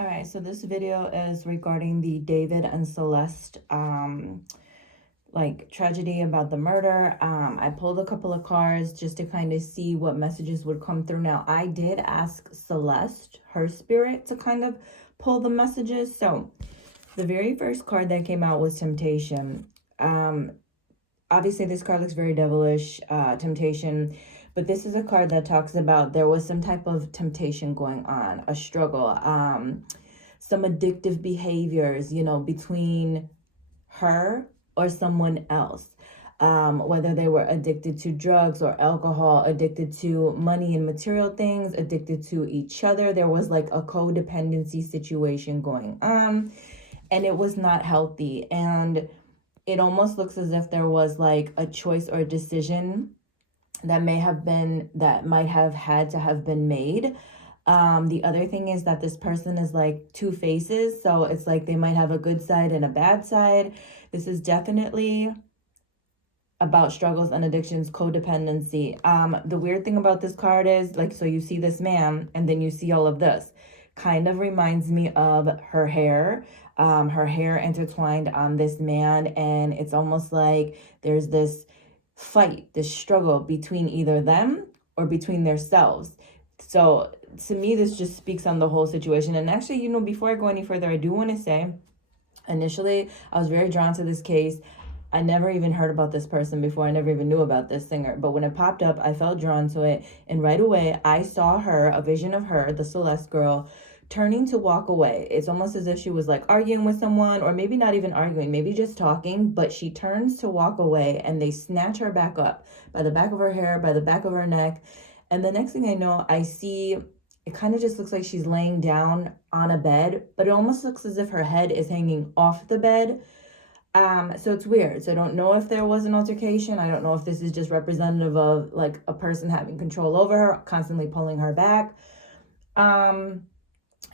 All right, so this video is regarding the David and Celeste tragedy about the murder. I pulled a couple of cards just to kind of see what messages would come through. Now, I did ask Celeste, her spirit, to kind of pull the messages. So the very first card that came out was Temptation. Obviously this card looks very devilish, temptation. But this is a card that talks about there was some type of temptation going on, a struggle, some addictive behaviors, between her or someone else. Whether they were addicted to drugs or alcohol, addicted to money and material things, addicted to each other. There was like a codependency situation going on, and it was not healthy. And it almost looks as if there was like a choice or a decision that might have had to have been made. The other thing is that this person is like two faces. So it's like they might have a good side and a bad side. This is definitely about struggles and addictions, codependency. The weird thing about this card is so you see this man and then you see all of this. Kind of reminds me of her hair. Her hair intertwined on this man, and it's almost like there's this fight, this struggle between either them or between themselves. So to me, this just speaks on the whole situation. And actually, before I go any further, I do want to say, initially, I was very drawn to this case. I never even heard about this person before. I never even knew about this singer. But when it popped up, I felt drawn to it. And right away, I saw her, a vision of her, the Celeste girl, turning to walk away. It's almost as if she was like arguing with someone, or maybe not even arguing, maybe just talking, but she turns to walk away and they snatch her back up by the back of her hair, by the back of her neck. And the next thing I know, I see it kind of just looks like she's laying down on a bed, but it almost looks as if her head is hanging off the bed. So it's weird. So I don't know if there was an altercation. I don't know if this is just representative of like a person having control over her, constantly pulling her back.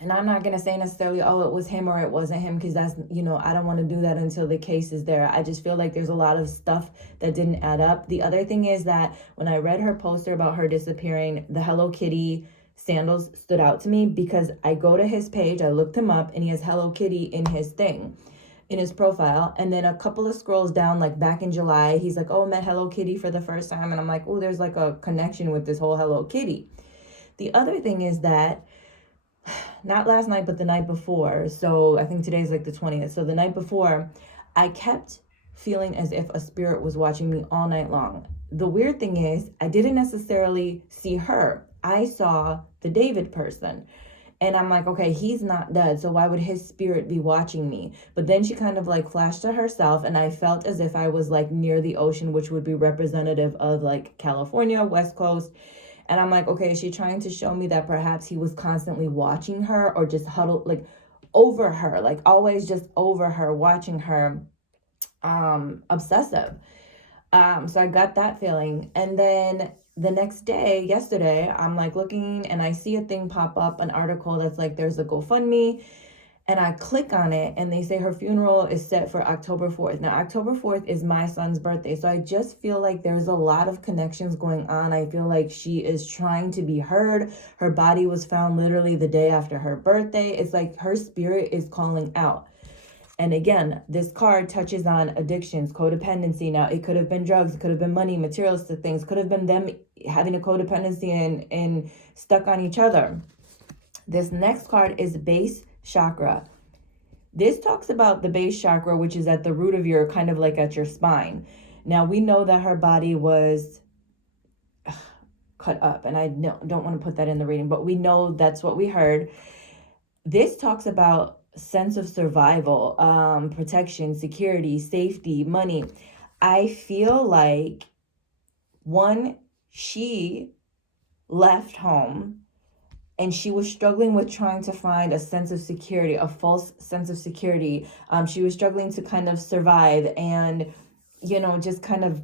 And I'm not going to say necessarily, oh, it was him or it wasn't him, because that's, I don't want to do that until the case is there. I just feel like there's a lot of stuff that didn't add up. The other thing is that when I read her poster about her disappearing, the Hello Kitty sandals stood out to me, because I go to his page, I looked him up, and he has Hello Kitty in his thing, in his profile. And then a couple of scrolls down, like back in July, he's like, oh, met Hello Kitty for the first time. And I'm like, oh, there's like a connection with this whole Hello Kitty. The other thing is that not last night, but the night before. So I think today's like the 20th. So the night before, I kept feeling as if a spirit was watching me all night long. The weird thing is, I didn't necessarily see her. I saw the David person. And I'm like, okay, he's not dead, so why would his spirit be watching me? But then she kind of like flashed to herself, and I felt as if I was like near the ocean, which would be representative of like California, West Coast. And I'm like, okay, is she trying to show me that perhaps he was constantly watching her, or just huddled like over her, like always just over her, watching her, obsessive. So I got that feeling. And then the next day, yesterday, I'm like looking and I see a thing pop up, an article that's like, there's a GoFundMe. And I click on it and they say her funeral is set for October 4th. Now, October 4th is my son's birthday. So I just feel like there's a lot of connections going on. I feel like she is trying to be heard. Her body was found literally the day after her birthday. It's like her spirit is calling out. And again, this card touches on addictions, codependency. Now, it could have been drugs, it could have been money, materialistic things, could have been them having a codependency and stuck on each other. This next card is base chakra. This talks about the base chakra, which is at the root of your, kind of like at your spine. Now, we know that her body was cut up, and I don't want to put that in the reading, but we know that's what we heard. This talks about sense of survival, protection, security, safety, money. I feel like, one, she left home and she was struggling with trying to find a sense of security, a false sense of security. She was struggling to kind of survive and, just kind of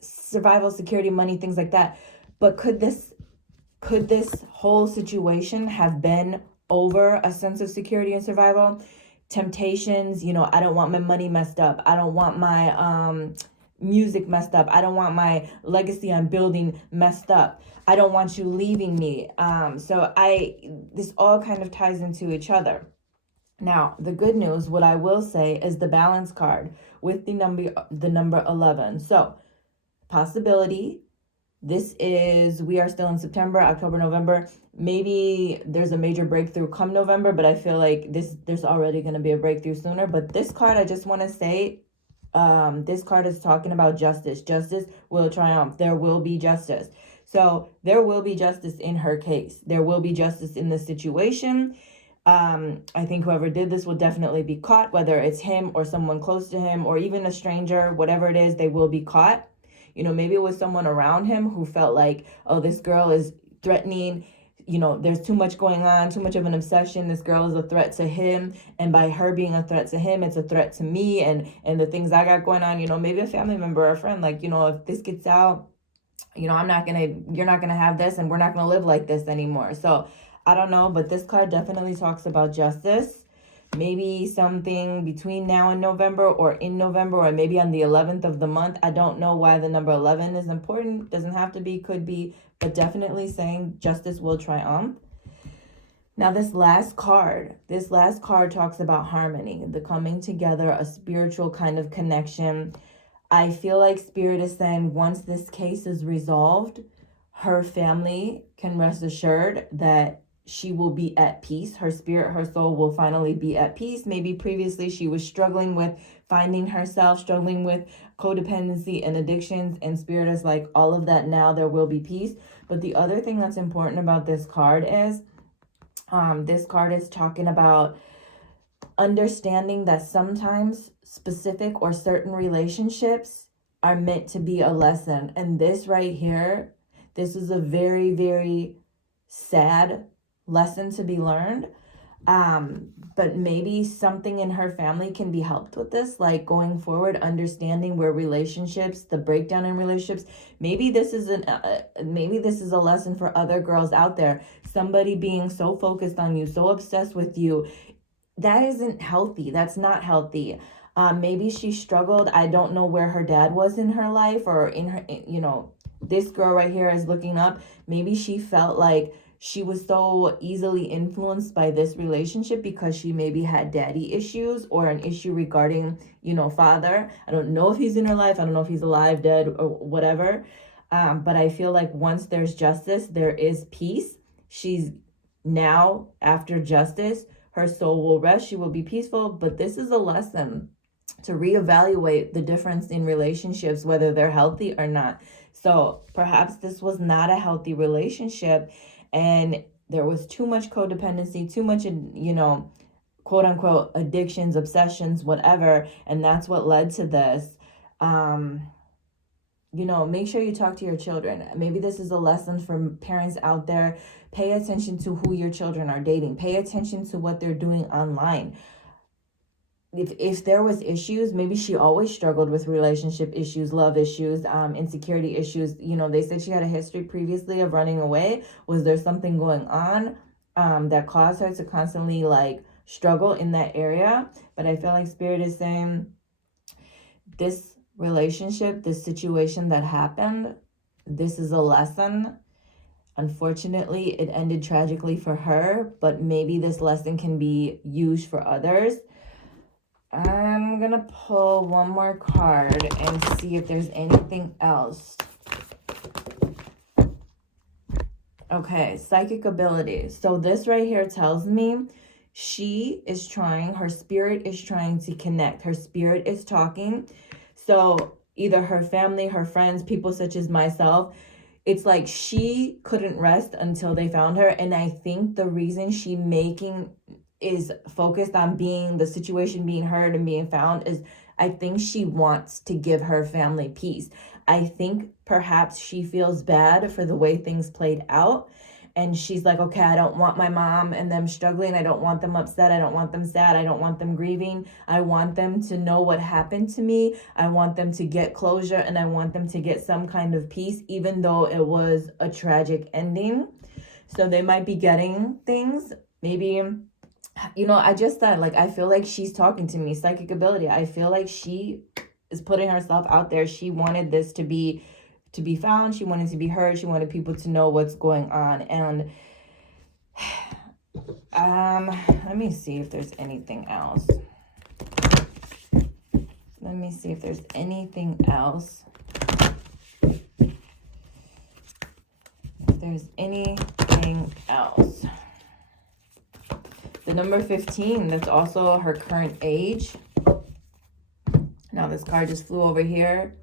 survival, security, money, things like that. But could this whole situation have been over a sense of security and survival? Temptations, I don't want my money messed up. I don't want my music messed up. I don't want my legacy I'm building messed up. I don't want you leaving me. This all kind of ties into each other. Now, the good news, what I will say, is the balance card with the number 11. So, possibility. We are still in September, October, November. Maybe there's a major breakthrough come November, but I feel like there's already going to be a breakthrough sooner. But this card, I just want to say, this card is talking about justice. Justice will triumph. There will be justice. So there will be justice in her case. There will be justice in this situation. I think whoever did this will definitely be caught, whether it's him or someone close to him or even a stranger, whatever it is, they will be caught. Maybe it was someone around him who felt like, oh, this girl is threatening. There's too much going on, too much of an obsession. This girl is a threat to him. And by her being a threat to him, it's a threat to me and the things I got going on. Maybe a family member or a friend, like, if this gets out, you're not going to have this and we're not going to live like this anymore. So I don't know, but this card definitely talks about justice. Maybe something between now and November or in November or maybe on the 11th of the month. I don't know why the number 11 is important. Doesn't have to be, could be, but definitely saying justice will triumph. Now, this last card talks about harmony, the coming together, a spiritual kind of connection. I feel like Spirit is saying once this case is resolved, her family can rest assured that she will be at peace. Her spirit, her soul will finally be at peace. Maybe previously she was struggling with finding herself, struggling with codependency and addictions, and Spirit is like, all of that now, there will be peace. But the other thing that's important about this card is talking about understanding that sometimes specific or certain relationships are meant to be a lesson. And this right here, this is a very, very sad lesson to be learned. But maybe something in her family can be helped with this, like going forward, understanding where relationships, the breakdown in relationships, maybe this is a lesson for other girls out there. Somebody being so focused on you, so obsessed with you, that isn't healthy. That's not healthy. Maybe she struggled. I don't know where her dad was in her life or in her, this girl right here is looking up. Maybe she felt like she was so easily influenced by this relationship because she maybe had daddy issues or an issue regarding, father. I don't know if he's in her life. I don't know if he's alive, dead, or whatever. But I feel like once there's justice, there is peace. She's now, after justice, her soul will rest. She will be peaceful. But this is a lesson to reevaluate the difference in relationships, whether they're healthy or not. So perhaps this was not a healthy relationship and there was too much codependency, too much, quote unquote, addictions, obsessions, whatever. And that's what led to this. Make sure you talk to your children. Maybe this is a lesson for parents out there. Pay attention to who your children are dating. Pay attention to what they're doing online. If there was issues, maybe she always struggled with relationship issues, love issues, insecurity issues. They said she had a history previously of running away. Was there something going on that caused her to constantly struggle in that area? But I feel like Spirit is saying this relationship, this situation that happened, this is a lesson. Unfortunately, it ended tragically for her, but maybe this lesson can be used for others. I'm gonna pull one more card and see if there's anything else. Okay, psychic ability. So this right here tells me her spirit is trying to connect. Her spirit is talking. So either her family, her friends, people such as myself, it's like she couldn't rest until they found her. And I think the reason is focused on the situation being heard and being found is I think she wants to give her family peace. I think perhaps she feels bad for the way things played out. And she's like, okay, I don't want my mom and them struggling. I don't want them upset. I don't want them sad. I don't want them grieving. I want them to know what happened to me. I want them to get closure and I want them to get some kind of peace, even though it was a tragic ending. So they might be getting things. Maybe, I just said, I feel like she's talking to me. Psychic ability. I feel like she is putting herself out there. She wanted this to be found. She wanted to be heard. She wanted people to know what's going on. And let me see if there's anything else. Let me see if there's anything else. If there's anything else. The number 15, that's also her current age. Now this card just flew over here.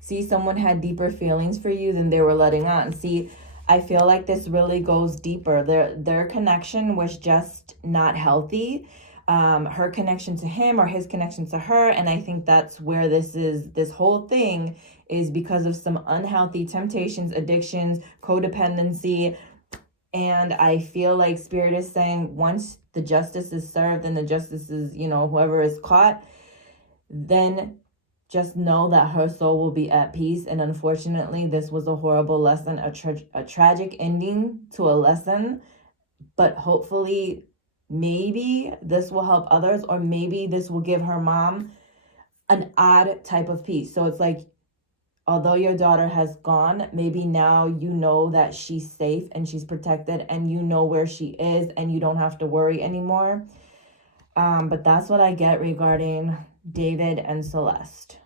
See, someone had deeper feelings for you than they were letting on. See, I feel like this really goes deeper. Their connection was just not healthy. Her connection to him or his connection to her. And I think that's where this whole thing is, because of some unhealthy temptations, addictions, codependency. And I feel like Spirit is saying once the justice is served and the justice is, you know, whoever is caught, then just know that her soul will be at peace. And unfortunately, this was a horrible lesson, a tragic ending to a lesson. But hopefully, maybe this will help others, or maybe this will give her mom an odd type of peace. So it's like, although your daughter has gone, maybe now you know that she's safe and she's protected and you know where she is and you don't have to worry anymore. But that's what I get regarding David and Celeste.